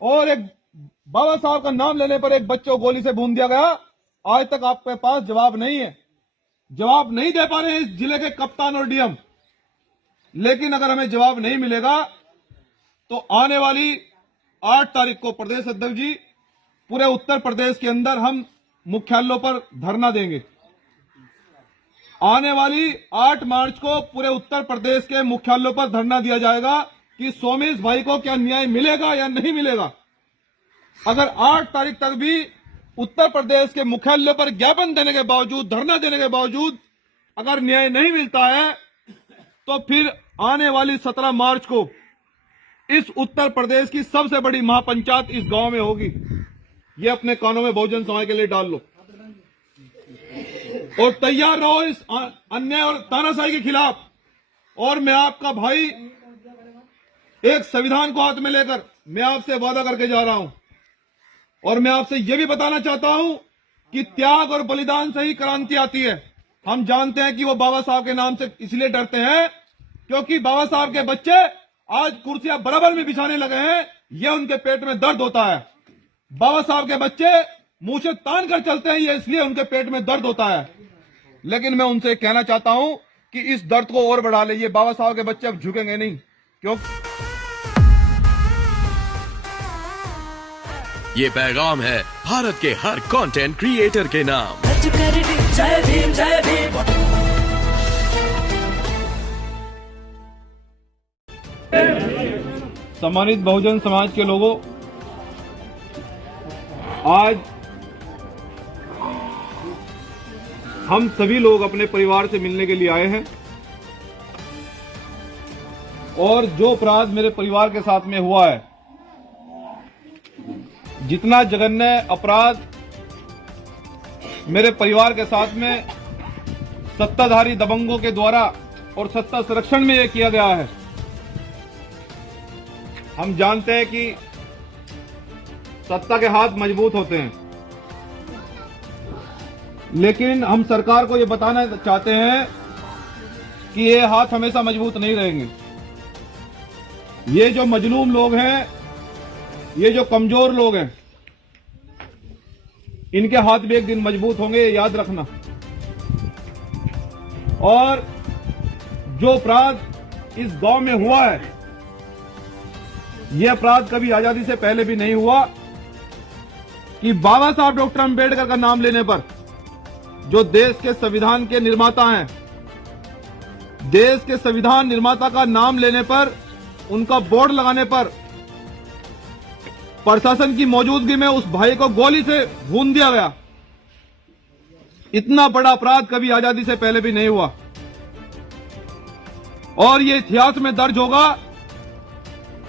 और एक बाबा साहब का नाम लेने पर एक बच्चे को गोली से भून दिया गया। आज तक आपके पास जवाब नहीं है, जवाब नहीं दे पा रहे हैं इस जिले के कप्तान और डीएम। लेकिन अगर हमें जवाब नहीं मिलेगा तो आने वाली 8 तारीख को प्रदेश अध्यक्ष जी पूरे उत्तर प्रदेश के अंदर हम मुख्यालयों पर धरना देंगे। आने वाली 8 मार्च को पूरे उत्तर प्रदेश के मुख्यालयों पर धरना दिया जाएगा कि सोमेश भाई को क्या न्याय मिलेगा या नहीं मिलेगा। अगर 8 तारीख तक भी उत्तर प्रदेश के मुख्यालयों पर ज्ञापन देने के बावजूद, धरना देने के बावजूद अगर न्याय नहीं मिलता है तो फिर आने वाली 17 मार्च को इस उत्तर प्रदेश की सबसे बड़ी महापंचायत इस गांव में होगी। ये अपने कानों में बहुजन समाज के लिए डाल लो और तैयार रहो इस अन्याय और तानाशाही के खिलाफ। और मैं आपका भाई एक संविधान को हाथ में लेकर मैं आपसे वादा करके जा रहा हूं और मैं आपसे यह भी बताना चाहता हूं कि त्याग और बलिदान से ही क्रांति आती है। हम जानते हैं कि वो बाबा साहब के नाम से इसलिए डरते हैं क्योंकि बाबा साहब के बच्चे आज कुर्सियां बराबर में बिछाने लगे हैं, ये उनके पेट में दर्द होता है। बाबा साहब के बच्चे मुंह से तान कर चलते हैं, ये इसलिए उनके पेट में दर्द होता है। लेकिन मैं उनसे कहना चाहता हूं कि इस दर्द को और बढ़ा ले, ये बाबा साहब के बच्चे अब झुकेंगे नहीं। क्योंकि ये पैगाम है भारत के हर कंटेंट क्रिएटर के नाम। जय भीम जय भीम। सम्मानित बहुजन समाज के लोगों, आज हम सभी लोग अपने परिवार से मिलने के लिए आए हैं और जो अपराध मेरे परिवार के साथ में हुआ है, जितना जघन्य अपराध मेरे परिवार के साथ में सत्ताधारी दबंगों के द्वारा और सत्ता संरक्षण में यह किया गया है, हम जानते हैं कि सत्ता के हाथ मजबूत होते हैं। लेकिन हम सरकार को यह बताना चाहते हैं कि ये हाथ हमेशा मजबूत नहीं रहेंगे। ये जो मजलूम लोग हैं, ये जो कमजोर लोग हैं, इनके हाथ भी एक दिन मजबूत होंगे, याद रखना। और जो अपराध इस गांव में हुआ है, यह अपराध कभी आजादी से पहले भी नहीं हुआ कि बाबा साहब डॉक्टर अंबेडकर का नाम लेने पर, जो देश के संविधान के निर्माता हैं, देश के संविधान निर्माता का नाम लेने पर, उनका बोर्ड लगाने पर प्रशासन की मौजूदगी में उस भाई को गोली से भून दिया गया। इतना बड़ा अपराध कभी आजादी से पहले भी नहीं हुआ और ये इतिहास में दर्ज होगा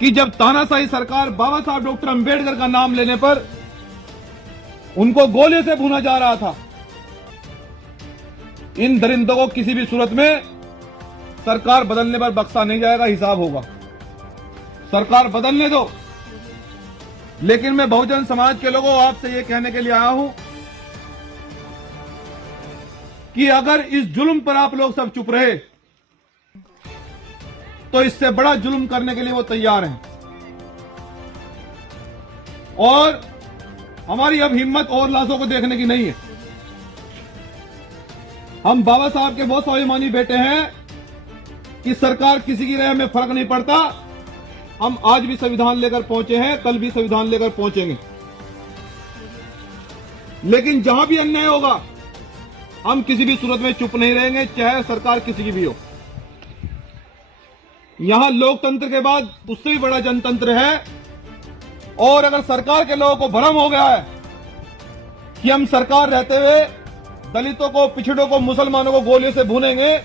कि जब तानाशाही सरकार बाबा साहब डॉक्टर अंबेडकर का नाम लेने पर उनको गोली से भूना जा रहा था। इन दरिंदों को किसी भी सूरत में सरकार बदलने पर बख्शा नहीं जाएगा, हिसाब होगा। सरकार बदलने दो। लेकिन मैं बहुजन समाज के लोगों आपसे यह कहने के लिए आया हूं कि अगर इस जुल्म पर आप लोग सब चुप रहे तो इससे बड़ा जुल्म करने के लिए वो तैयार हैं। और हमारी अब हिम्मत और लाशों को देखने की नहीं है। हम बाबा साहब के बहुत स्वाभिमानी बेटे हैं कि सरकार किसी की रहे हमें फर्क नहीं पड़ता। हम आज भी संविधान लेकर पहुंचे हैं, कल भी संविधान लेकर पहुंचेंगे। लेकिन जहां भी अन्याय होगा हम किसी भी सूरत में चुप नहीं रहेंगे, चाहे सरकार किसी की भी हो। यहां लोकतंत्र के बाद उससे भी बड़ा जनतंत्र है। और अगर सरकार के लोगों को भ्रम हो गया है कि हम सरकार रहते हुए दलितों को, पिछड़ों को, मुसलमानों को गोलियों से भूनेंगे,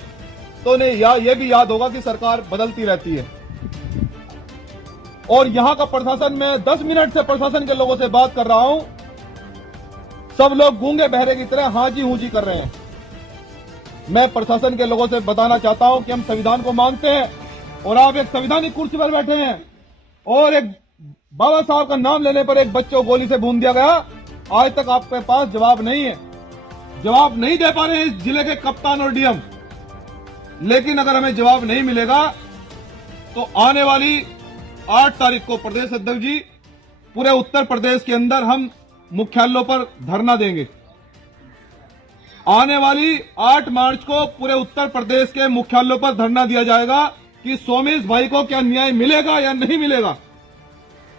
तो उन्हें यह भी याद होगा कि सरकार बदलती रहती है। और यहां का प्रशासन, मैं 10 मिनट से प्रशासन के लोगों से बात कर रहा हूं, सब लोग गूंगे बहरे की तरह हाँ जी हूं जी कर रहे हैं। मैं प्रशासन के लोगों से बताना चाहता हूं कि हम संविधान को मानते हैं और आप एक संवैधानिक कुर्सी पर बैठे हैं और एक बाबा साहब का नाम लेने पर एक बच्चे को गोली से भून दिया गया। आज तक आपके पास जवाब नहीं है, जवाब नहीं दे पा रहे हैं इस जिले के कप्तान और डीएम। लेकिन अगर हमें जवाब नहीं मिलेगा तो आने वाली 8 तारीख को प्रदेश अध्यक्ष जी पूरे उत्तर प्रदेश के अंदर हम मुख्यालयों पर धरना देंगे। आने वाली 8 मार्च को पूरे उत्तर प्रदेश के मुख्यालयों पर धरना दिया जाएगा कि सोमेश भाई को क्या न्याय मिलेगा या नहीं मिलेगा।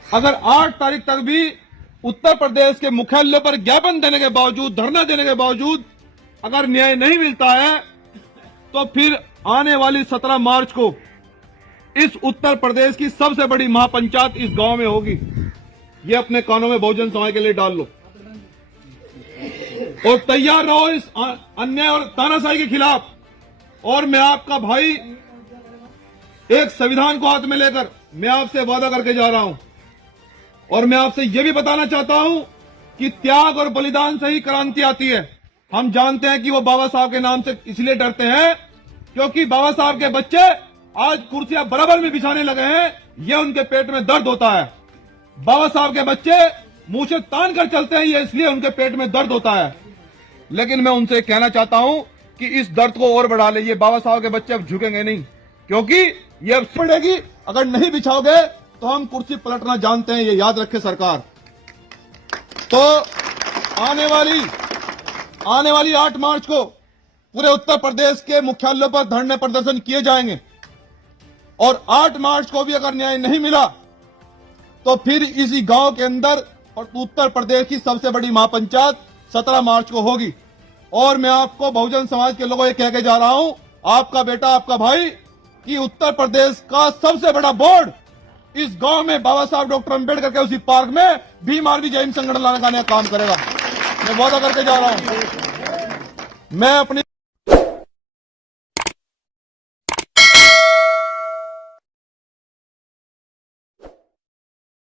अगर 8 तारीख तक भी उत्तर प्रदेश के मुख्यालयों पर ज्ञापन देने के बावजूद, धरना देने के बावजूद अगर न्याय नहीं मिलता है तो फिर आने वाली 17 मार्च को इस उत्तर प्रदेश की सबसे बड़ी महापंचायत इस गांव में होगी। ये अपने कानों में बहुजन समाज के लिए डाल लो और तैयार रहो इस अन्याय और तानाशाही के खिलाफ। और मैं आपका भाई एक संविधान को हाथ में लेकर मैं आपसे वादा करके जा रहा हूं और मैं आपसे यह भी बताना चाहता हूं कि त्याग और बलिदान से ही क्रांति आती है। हम जानते हैं कि वो बाबा साहब के नाम से इसलिए डरते हैं क्योंकि बाबा साहब के बच्चे आज कुर्सियां बराबर में बिछाने लगे हैं, ये उनके पेट में दर्द होता है। बाबा साहब के बच्चे मुंह से तान कर चलते हैं, ये इसलिए उनके पेट में दर्द होता है। लेकिन मैं उनसे कहना चाहता हूं कि इस दर्द को और बढ़ा ले। ये बाबा साहब के बच्चे अब झुकेंगे नहीं क्योंकि ये अब पड़ेगी। अगर नहीं बिछाओगे तो हम कुर्सी पलटना जानते हैं, ये याद रखे सरकार। तो आने वाली 8 मार्च को पूरे उत्तर प्रदेश के मुख्यालयों पर धरने प्रदर्शन किए जाएंगे और 8 मार्च को भी अगर न्याय नहीं मिला तो फिर इसी गांव के अंदर और उत्तर प्रदेश की सबसे बड़ी महापंचायत 17 मार्च को होगी। और मैं आपको बहुजन समाज के लोगों ये कह के जा रहा हूं, आपका बेटा, आपका भाई, कि उत्तर प्रदेश का सबसे बड़ा बोर्ड इस गांव में बाबा साहब डॉक्टर अंबेडकर के उसी पार्क में भीम आर्मी जय हिंद संगठन लाने का काम करेगा। मैं वादा करके जा रहा हूं। मैं अपनी